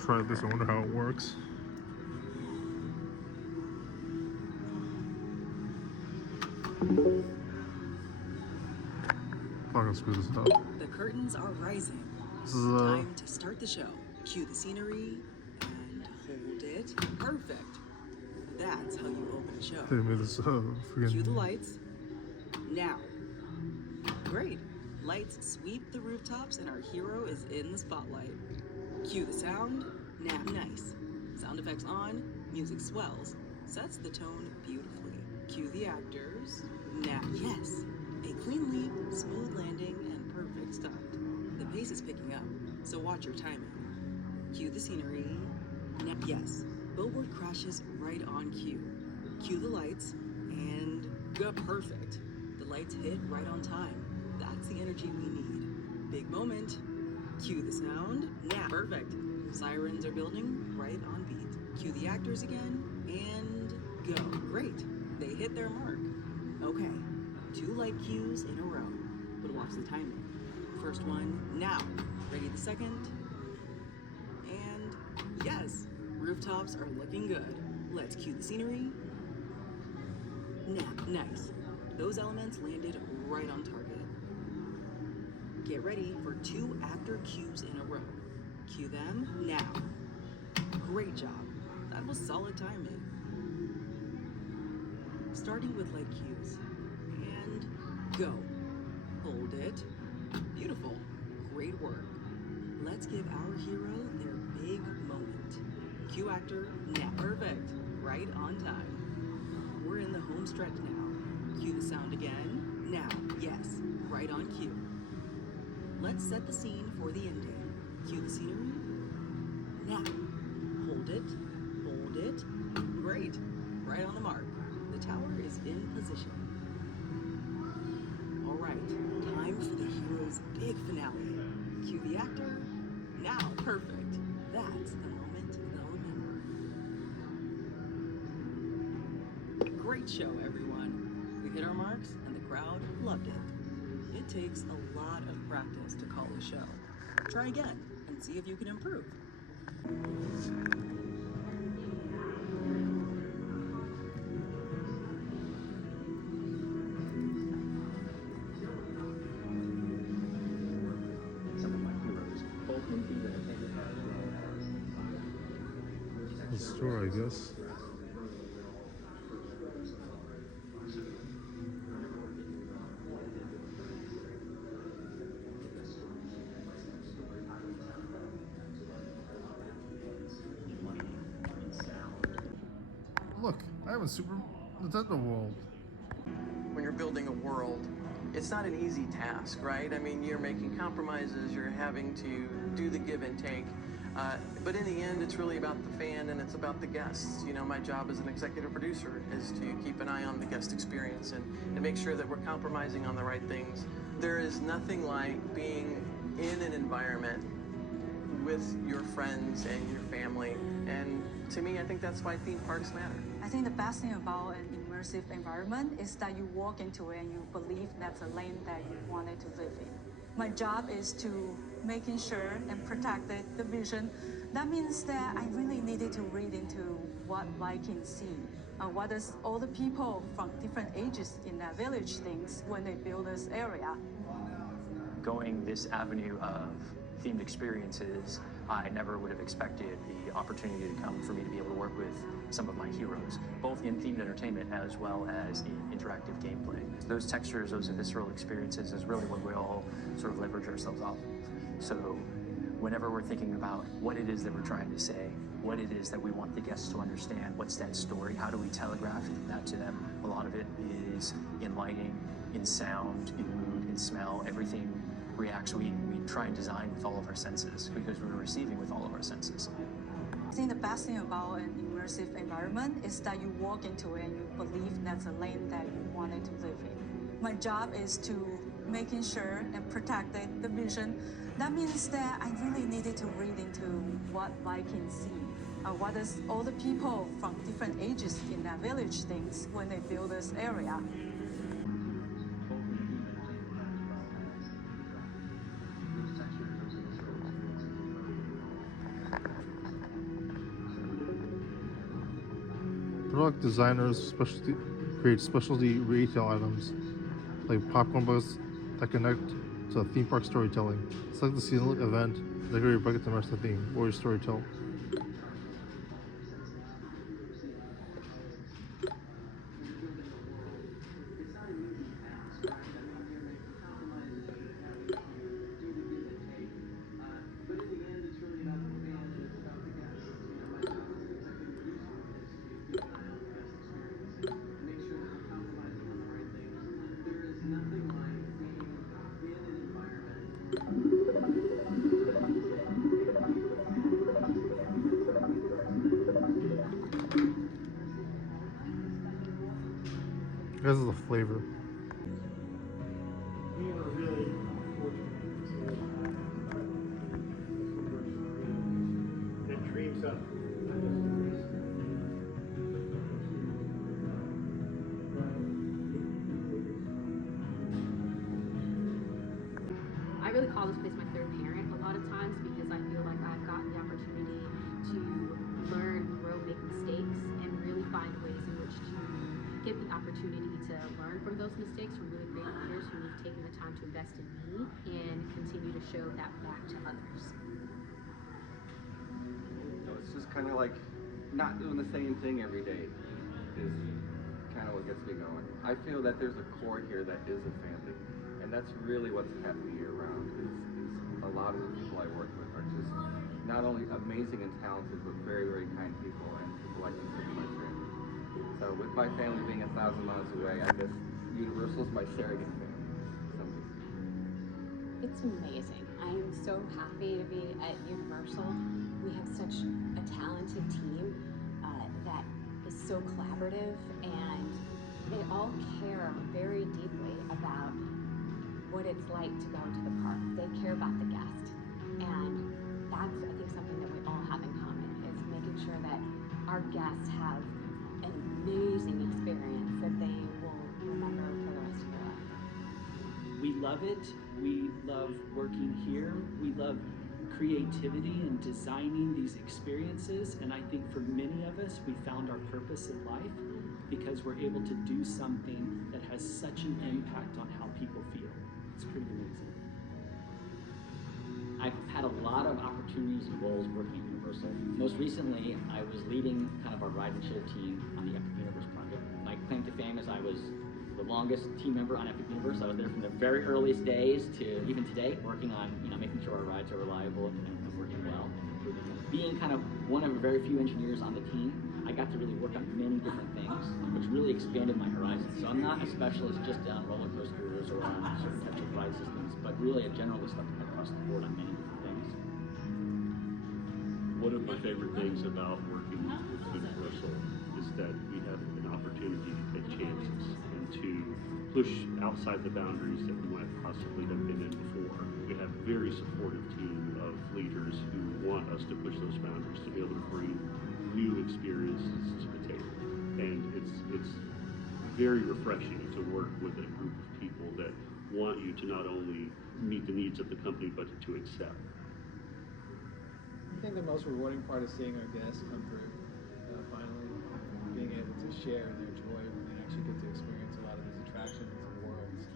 try this. I wonder how it works. I'm not gonna screw this up. The curtains are rising. This is Time to start the show. Cue the scenery and hold it. Perfect. That's how you open a show. they made this Cue the freaking. lights. Now. Great. Lights sweep the rooftops and our hero is in the spotlight. Cue the sound. Now. Nice. Sound effects on. Music swells. Sets the tone beautifully. Cue the actors. Now. Yes. A clean leap, smooth landing, and perfect stunt. The pace is picking up, so watch your timing. Cue the scenery. Now. Yes. Billboard crashes right on cue. Cue the lights and go. Perfect. The lights hit right on time. That's the energy we need. Big moment. Cue the sound. Now. Perfect. Sirens are building right on beat. Cue the actors again and go. Great. They hit their mark. Okay. 2 light cues in a row. But watch the timing. First one now. Ready the second. And yes. Rooftops are looking good. Let's cue the scenery. Now. Nice. Those elements landed right on target. Get ready for 2 actor cues in a row. Cue them now. Great job. That was solid timing. Starting with light cues. And go. Hold it. Beautiful. Great work. Let's give our hero their big moment. Cue actor now. Perfect. Right on time. We're in the home stretch now. Cue the sound again. Now. Yes. Right on cue. Let's set the scene for the ending. Cue the scenery. Now. Hold it. Hold it. Great. Right on the mark. The tower is in position. All right. Time for the hero's big finale. Cue the actor. Now. Perfect. That's the moment they'll remember. Great show, everyone. We hit our marks and the crowd loved it. It takes a lot of practice to call a show. Try again and see if you can improve. Some of my heroes, both in theme entertainment as well as The store, I guess. in lighting, in sound. Look, I have a Super Nintendo World. When you're building a world, it's not an easy task, right? I mean, you're making compromises, you're having to do the give and take. But in the end, it's really about the fan and it's about the guests. You know, my job as an executive producer is to keep an eye on the guest experience and make sure that we're compromising on the right things. There is nothing like being in an environment with your friends and your family. And to me, I think that's why theme parks matter. I think the best thing about an immersive environment is that you walk into it and you believe that's a lane that you wanted to live in. My job is to making sure and protect the vision. That means that I really needed to read into what Viking see. What does all the people from different ages in that village thinks when they build this area? Going this avenue of themed experiences, I never would have expected the opportunity to come for me to be able to work with some of my heroes, both in themed entertainment as well as in interactive gameplay. Those textures, those visceral experiences is really what we all sort of leverage ourselves off of. So whenever we're thinking about what it is that we're trying to say, what it is that we want the guests to understand, what's that story, how do we telegraph that to them, a lot of it is in lighting, in sound, in mood, in smell, everything reacts. We try and design with all of our senses because we're receiving with all of our senses. I think the best thing about an immersive environment is that you walk into it and you believe that's a lane that you wanted to live in. My job is to making sure and protect the vision. That means that I really needed to read into what Vikings see. What does all the people from different ages in that village thinks when they build this area? Product designers create specialty retail items like popcorn buckets that connect to theme park storytelling. Select the seasonal event, decorate your bucket to match the theme or your storytelling. This is the flavor. We are really fortunate to that dreams up. I really call this place my third parent a lot of times because I feel like I've gotten the opportunity to learn, grow, make mistakes, and really find ways in which to get the opportunity to learn from those mistakes from really great leaders who've taken the time to invest in me and continue to show that back to others. So it's just kind of like not doing the same thing every day is kind of what gets me going. I feel that there's a core here that is a family, and that's really what's kept me around. Is a lot of the people I work with are just not only amazing and talented, but very, very kind people and people I consider my family. So with my family being 1,000 miles away, I guess Universal's my surrogate family. It's amazing. I am so happy to be at Universal. We have such a talented team that is so collaborative, and they all care very deeply about what it's like to go to the park. They care about the guest, and that's, I think, something that we all have in common, is making sure that our guests have an amazing experience that they will remember for the rest of their life. We love it. We love working here. We love creativity and designing these experiences. And I think for many of us, we found our purpose in life because we're able to do something that has such an impact on how people feel. It's pretty amazing. I've had a lot of opportunities and roles working at Universal. Most recently, I was leading kind of our ride and show team on the Epic Universe project. My claim to fame is I was the longest team member on Epic Universe. I was there from the very earliest days to even today, working on making sure our rides are reliable and working well and improving them. Being kind of one of the very few engineers on the team, I got to really work on many different things, which really expanded my horizons. So I'm not a specialist just on roller coasters or on certain types of ride systems, but really a generalist across the board on many different things. One of my favorite things about working with Universal is that we have an opportunity to take chances and to push outside the boundaries that we might possibly have been in before. We have a very supportive team of leaders who want us to push those boundaries to be able to bring new experiences to the table. And it's very refreshing to work with a group of people that want you to not only meet the needs of the company, but to excel. I think the most rewarding part is seeing our guests come through, finally being able to share in their joy when they actually get to experience a lot of these attractions and worlds.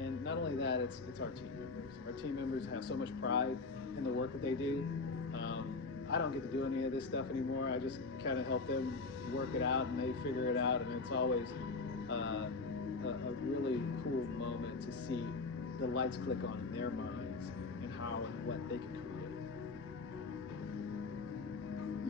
And not only that, it's our team members. Our team members have so much pride in the work that they do. I don't get to do any of this stuff anymore. I just kind of help them work it out, and they figure it out, and it's always a really cool moment to see the lights click on in their minds and how and what they can create.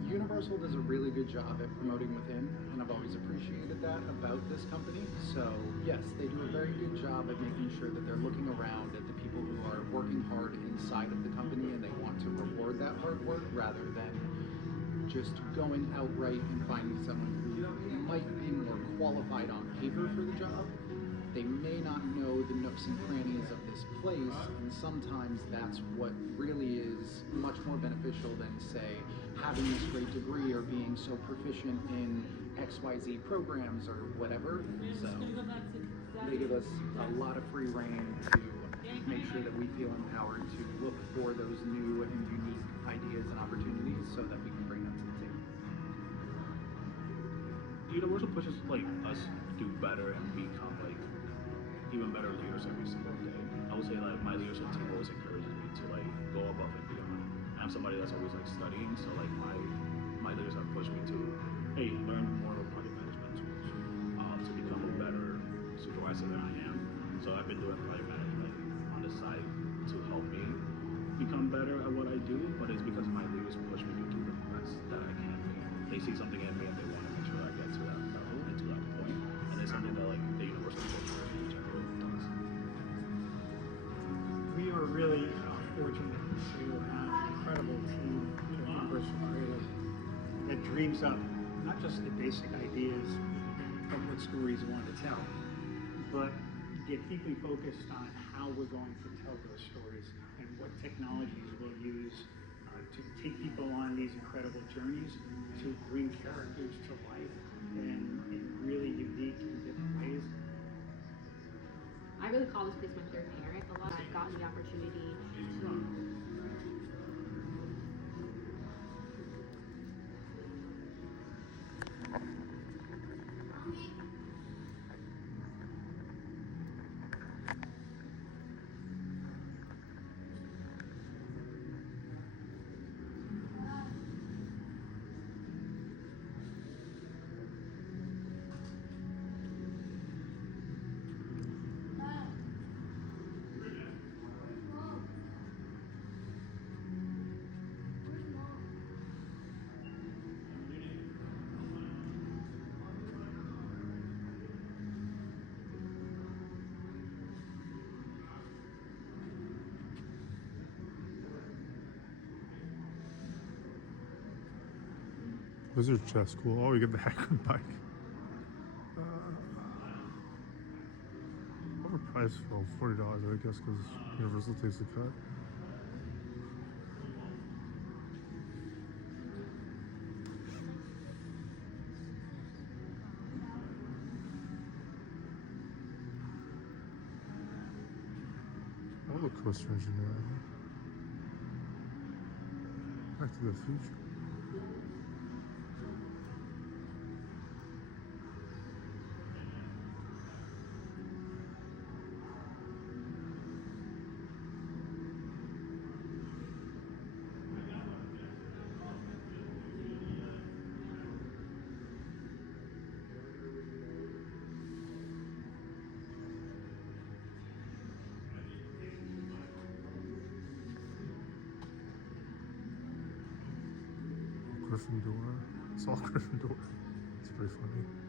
Universal does a really good job at promoting within, and I've always appreciated that about this company. So yes, they do a very good job at making sure that they're looking around at the people who are working hard inside of the company, and they want to reward that hard work rather than just going outright and finding someone who might be more qualified on paper for the job. They may not know the nooks and crannies of this place, and sometimes that's what really is much more beneficial than, say, having this great degree or being so proficient in XYZ programs or whatever. So they give us a lot of free rein to make sure that we feel empowered to look for those new and unique ideas and opportunities so that we can bring them to the table. Universal pushes like us to do better and become like even better leaders every single day. I would say like my leadership team always encourages me to like go above and beyond. I'm somebody that's always like studying, so like my leaders have pushed me to, hey, learn more project management tools to become a better supervisor than I am. So I've been doing project management on the side to help me become better at what I do, but it's because my leaders push me to do the best that I can be. They see something in me and they want to make sure I get to that level and to that point. And it's something that like the universal culture in general does. We are really fortunate to have an incredible team at Universal Creative that dreams up not just the basic ideas of what stories we want to tell, but get deeply focused on how we're going to tell those stories and what technologies we'll use to take people on these incredible journeys, to bring characters to life in really unique and different ways. I really call this place my third parent. A lot I've gotten the opportunity to Wizard chest, cool. Oh, you get the Hackman bike. Overpriced for $40, I guess, because Universal takes a cut. Roller coaster engineering. Back to the Future. Gryffindor. It's all Gryffindor. It's pretty funny.